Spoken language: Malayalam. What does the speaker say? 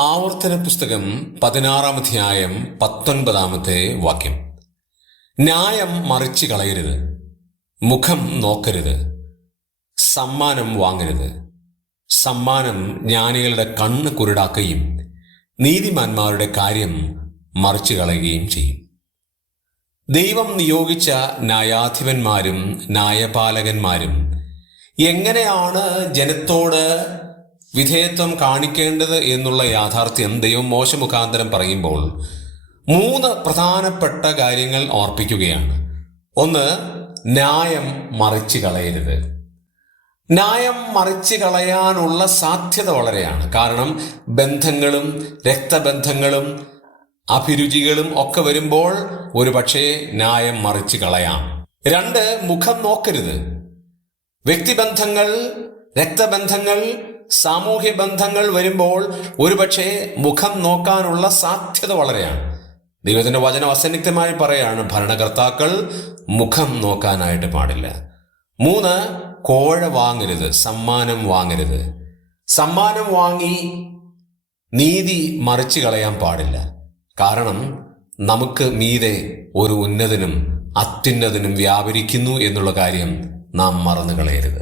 ആവർത്തന പുസ്തകം 16 അധ്യായം 19 വാക്യം. ന്യായം മറിച്ചു കളയരുത്, മുഖം നോക്കരുത്, സമ്മാനം വാങ്ങരുത്. സമ്മാനം ജ്ഞാനികളുടെ കണ്ണ് കുരുടാക്കുകയും നീതിമാന്മാരുടെ കാര്യം മറിച്ചു കളയുകയും ചെയ്യും. ദൈവം നിയോഗിച്ച ന്യായാധിപന്മാരും ന്യായപാലകന്മാരും എങ്ങനെയാണ് ജനത്തോട് വിധേയത്വം കാണിക്കേണ്ടത് എന്നുള്ള യാഥാർത്ഥ്യം ദൈവം മോശ മുഖാന്തരം പറയുമ്പോൾ 3 പ്രധാനപ്പെട്ട കാര്യങ്ങൾ ഓർപ്പിക്കുകയാണ്. ഒന്ന്, ന്യായം മറിച്ചു കളയരുത്. ന്യായം മറിച്ചു കളയാനുള്ള സാധ്യത വളരെയാണ്. കാരണം ബന്ധങ്ങളും രക്തബന്ധങ്ങളും അഭിരുചികളും ഒക്കെ വരുമ്പോൾ ഒരു പക്ഷേ ന്യായം മറിച്ചു കളയാം. 2, മുഖം നോക്കരുത്. വ്യക്തിബന്ധങ്ങൾ, രക്തബന്ധങ്ങൾ, സാമൂഹ്യ ബന്ധങ്ങൾ വരുമ്പോൾ ഒരുപക്ഷെ മുഖം നോക്കാനുള്ള സാധ്യത വളരെയാണ്. ദൈവത്തിന്റെ വചനം അസന്നിഗ്ധമായി പറയാണ്, ഭരണകർത്താക്കൾ മുഖം നോക്കാനായിട്ട് പാടില്ല. 3, കോഴ വാങ്ങരുത്, സമ്മാനം വാങ്ങരുത്. സമ്മാനം വാങ്ങി നീതി മറിച്ചു കളയാൻ പാടില്ല. കാരണം നമുക്ക് മീതെ ഒരു ഉന്നതനും അത്യുന്നതനും വ്യാപരിക്കുന്നു എന്നുള്ള കാര്യം നാം മറന്നു കളയരുത്.